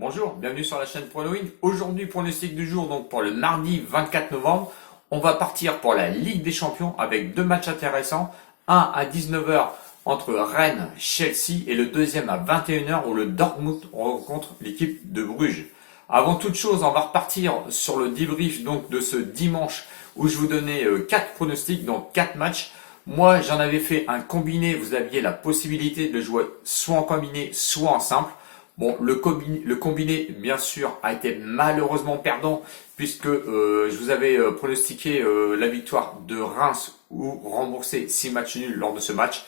Bonjour, bienvenue sur la chaîne PronoWin. Aujourd'hui, pronostic du jour, donc pour le mardi 24 novembre, on va partir pour la Ligue des Champions avec deux matchs intéressants. Un à 19 h entre Rennes, Chelsea et le deuxième à 21 h où le Dortmund rencontre l'équipe de Bruges. Avant toute chose, on va repartir sur le débrief donc de ce dimanche où je vous donnais 4 pronostics, donc 4 matchs. Moi, j'en avais fait un combiné, vous aviez la possibilité de jouer soit en combiné, soit en simple. Bon, le combiné, bien sûr, a été malheureusement perdant puisque je vous avais pronostiqué la victoire de Reims ou rembourser 6 matchs nuls lors de ce match.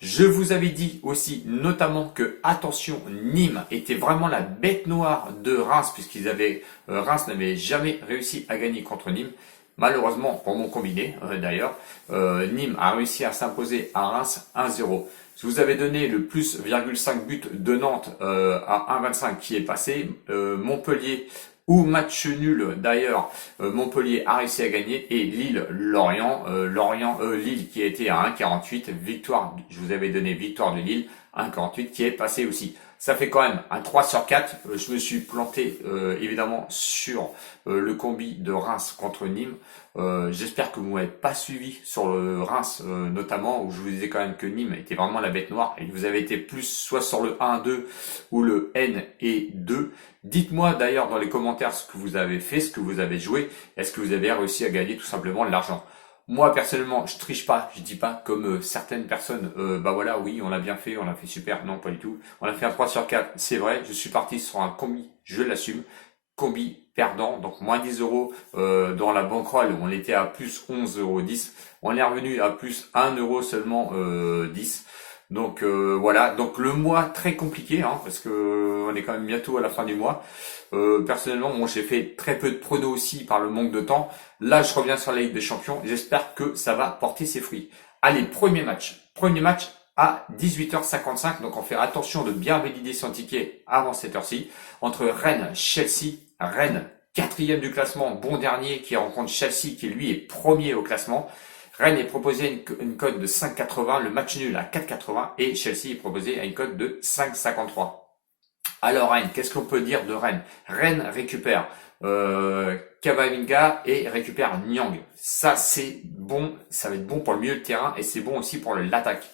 Je vous avais dit aussi notamment que, attention, Nîmes était vraiment la bête noire de Reims puisqu'ils avaient Reims n'avait jamais réussi à gagner contre Nîmes. Malheureusement, pour mon combiné d'ailleurs, Nîmes a réussi à s'imposer à Reims 1-0. Je vous avais donné le plus 0,5 but de Nantes à 1,25 qui est passé. Montpellier ou match nul d'ailleurs, Montpellier a réussi à gagner et Lille-Lorient, Lille qui a été à 1,48, victoire, je vous avais donné victoire de Lille, 1,48 qui est passé aussi. Ça fait quand même un 3 sur 4. Je me suis planté évidemment sur le combi de Reims contre Nîmes. J'espère que vous ne m'avez pas suivi sur le Reims notamment, où je vous disais quand même que Nîmes était vraiment la bête noire et que vous avez été plus soit sur le 1-2 ou le N et 2. Dites-moi d'ailleurs dans les commentaires ce que vous avez fait, ce que vous avez joué. Est-ce que vous avez réussi à gagner tout simplement de l'argent? Moi personnellement, je triche pas, je dis pas comme certaines personnes, bah voilà, oui, on l'a bien fait, on l'a fait super, non pas du tout. On a fait un 3 sur 4, c'est vrai, je suis parti sur un combi, je l'assume, combi perdant, donc moins 10 euros dans la bankroll, on était à plus 11,10 €, on est revenu à plus 1 euro seulement 10. Donc voilà, donc le mois très compliqué, hein, parce que on est quand même bientôt à la fin du mois. Personnellement, moi j'ai fait très peu de pronos aussi par le manque de temps. Là, je reviens sur la Ligue des Champions. J'espère que ça va porter ses fruits. Allez, premier match. Premier match à 18 h 55. Donc, on fait attention de bien valider son ticket avant cette heure-ci. Entre Rennes, Chelsea. Rennes, quatrième du classement, bon dernier, qui rencontre Chelsea, qui lui est premier au classement. Rennes est proposé à une cote de 5,80, le match nul à 4,80 et Chelsea est proposé à une cote de 5,53. Alors Rennes, qu'est-ce qu'on peut dire de Rennes? Rennes récupère Kamavinga et récupère Nyang. Ça c'est bon, ça va être bon pour le milieu de terrain et c'est bon aussi pour l'attaque.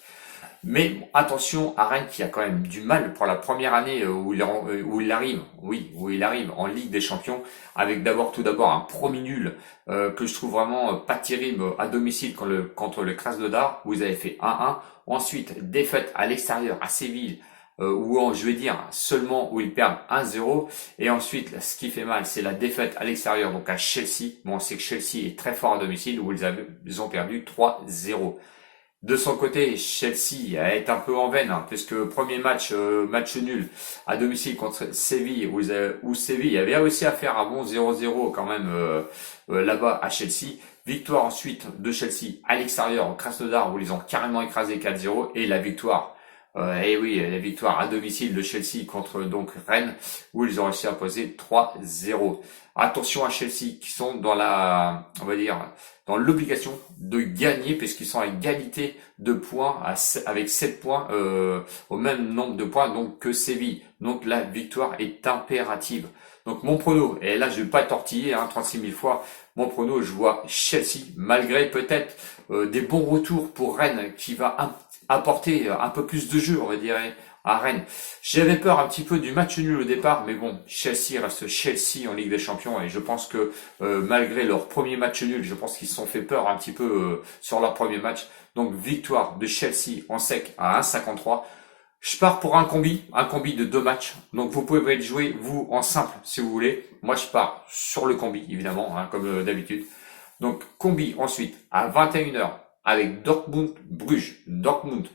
Mais bon, attention à Rennes qui a quand même du mal pour la première année où il arrive, oui, où il arrive en Ligue des Champions, avec tout d'abord un premier nul que je trouve vraiment pas terrible à domicile contre le Krasnodar où ils avaient fait 1-1. Ensuite, défaite à l'extérieur à Séville je vais dire seulement où ils perdent 1-0. Et ensuite, ce qui fait mal, c'est la défaite à l'extérieur, donc à Chelsea. Bon, on sait que Chelsea est très fort à domicile où ils ont perdu 3-0. De son côté, Chelsea est un peu en veine, hein, puisque premier match, match nul à domicile contre Séville, où Séville avait réussi à faire un bon 0-0 quand même là-bas à Chelsea. Victoire ensuite de Chelsea à l'extérieur au Krasnodar, où ils ont carrément écrasé 4-0, et la victoire. Et oui, la victoire à domicile de Chelsea contre donc Rennes, où ils ont réussi à poser 3-0. Attention à Chelsea, qui sont dans on va dire, dans l'obligation de gagner, puisqu'ils sont à égalité de points, avec 7 points, au même nombre de points donc que Séville. Donc la victoire est impérative. Donc mon prono, et là je vais pas tortiller 36 000 fois, mon prono, je vois Chelsea, malgré peut-être des bons retours pour Rennes, qui va apporter un peu plus de jeu, on va dire, à Rennes. J'avais peur un petit peu du match nul au départ, mais bon, Chelsea reste Chelsea en Ligue des Champions, et je pense que malgré leur premier match nul, je pense qu'ils se sont fait peur un petit peu sur leur premier match. Donc victoire de Chelsea en sec à 1,53. Je pars pour un combi de deux matchs. Donc vous pouvez le jouer vous en simple si vous voulez. Moi je pars sur le combi évidemment, hein, comme d'habitude. Donc combi ensuite à 21 h avec Dortmund-Bruges. Dortmund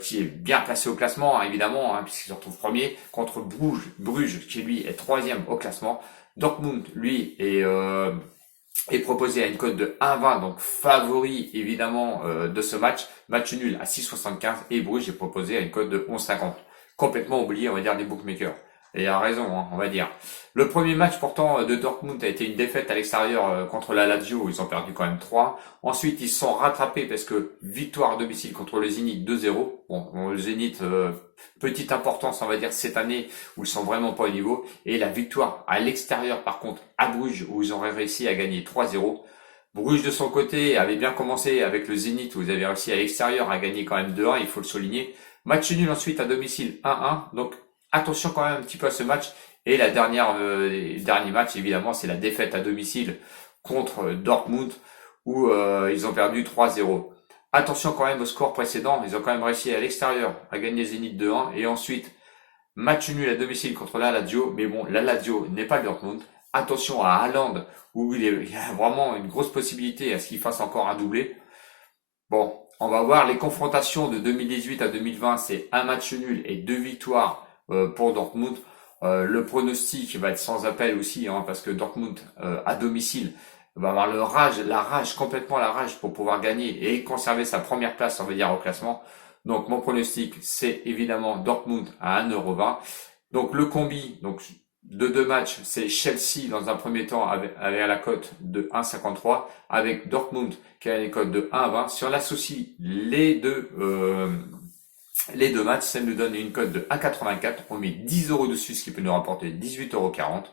qui est bien placé au classement hein, évidemment, hein, puisqu'il se retrouve premier, contre Bruges qui lui est troisième au classement. Dortmund lui est proposé à une cote de 1,20, donc favori évidemment de ce match. Match nul à 6,75 et Bruges est proposé à une cote de 11,50. Complètement oublié, on va dire, des bookmakers. Et il a raison, hein, on va dire. Le premier match pourtant de Dortmund a été une défaite à l'extérieur contre la Lazio, où ils ont perdu quand même 3. Ensuite, ils se sont rattrapés parce que victoire à domicile contre le Zénith 2-0. Bon, le Zénith, petite importance on va dire cette année où ils sont vraiment pas au niveau. Et la victoire à l'extérieur par contre à Bruges où ils auraient réussi à gagner 3-0. Bruges de son côté avait bien commencé avec le Zénith où ils avaient réussi à l'extérieur à gagner quand même 2-1, il faut le souligner. Match nul ensuite à domicile 1-1. Donc attention quand même un petit peu à ce match. Et la dernier match évidemment c'est la défaite à domicile contre Dortmund où ils ont perdu 3-0. Attention quand même au score précédent, ils ont quand même réussi à l'extérieur à gagner Zénith 2-1 et ensuite match nul à domicile contre la Lazio, mais bon la Lazio n'est pas le Dortmund. Attention à Haaland où il y a vraiment une grosse possibilité à ce qu'il fasse encore un doublé. Bon, on va voir les confrontations de 2018 à 2020, c'est un match nul et 2 victoires pour Dortmund. Le pronostic va être sans appel aussi, hein, parce que Dortmund à domicile va avoir complètement la rage pour pouvoir gagner et conserver sa première place, on va dire, au classement. Donc mon pronostic, c'est évidemment Dortmund à 1,20 €. Donc le combi de 2 matchs, c'est Chelsea dans un premier temps avec la cote de 1,53 avec Dortmund qui a une cote de 1,20. Si on associe les deux matchs, ça nous donne une cote de 1,84. On met 10 € dessus, ce qui peut nous rapporter 18,40 €.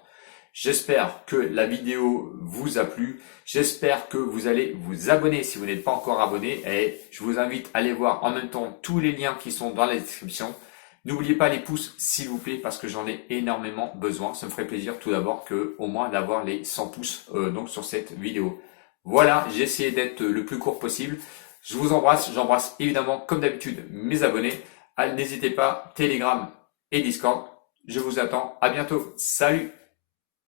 J'espère que la vidéo vous a plu. J'espère que vous allez vous abonner si vous n'êtes pas encore abonné. Et je vous invite à aller voir en même temps tous les liens qui sont dans la description. N'oubliez pas les pouces, s'il vous plaît, parce que j'en ai énormément besoin. Ça me ferait plaisir tout d'abord au moins d'avoir les 100 pouces donc sur cette vidéo. Voilà, j'ai essayé d'être le plus court possible. Je vous embrasse, j'embrasse évidemment comme d'habitude mes abonnés. N'hésitez pas, Telegram et Discord. Je vous attends, à bientôt. Salut!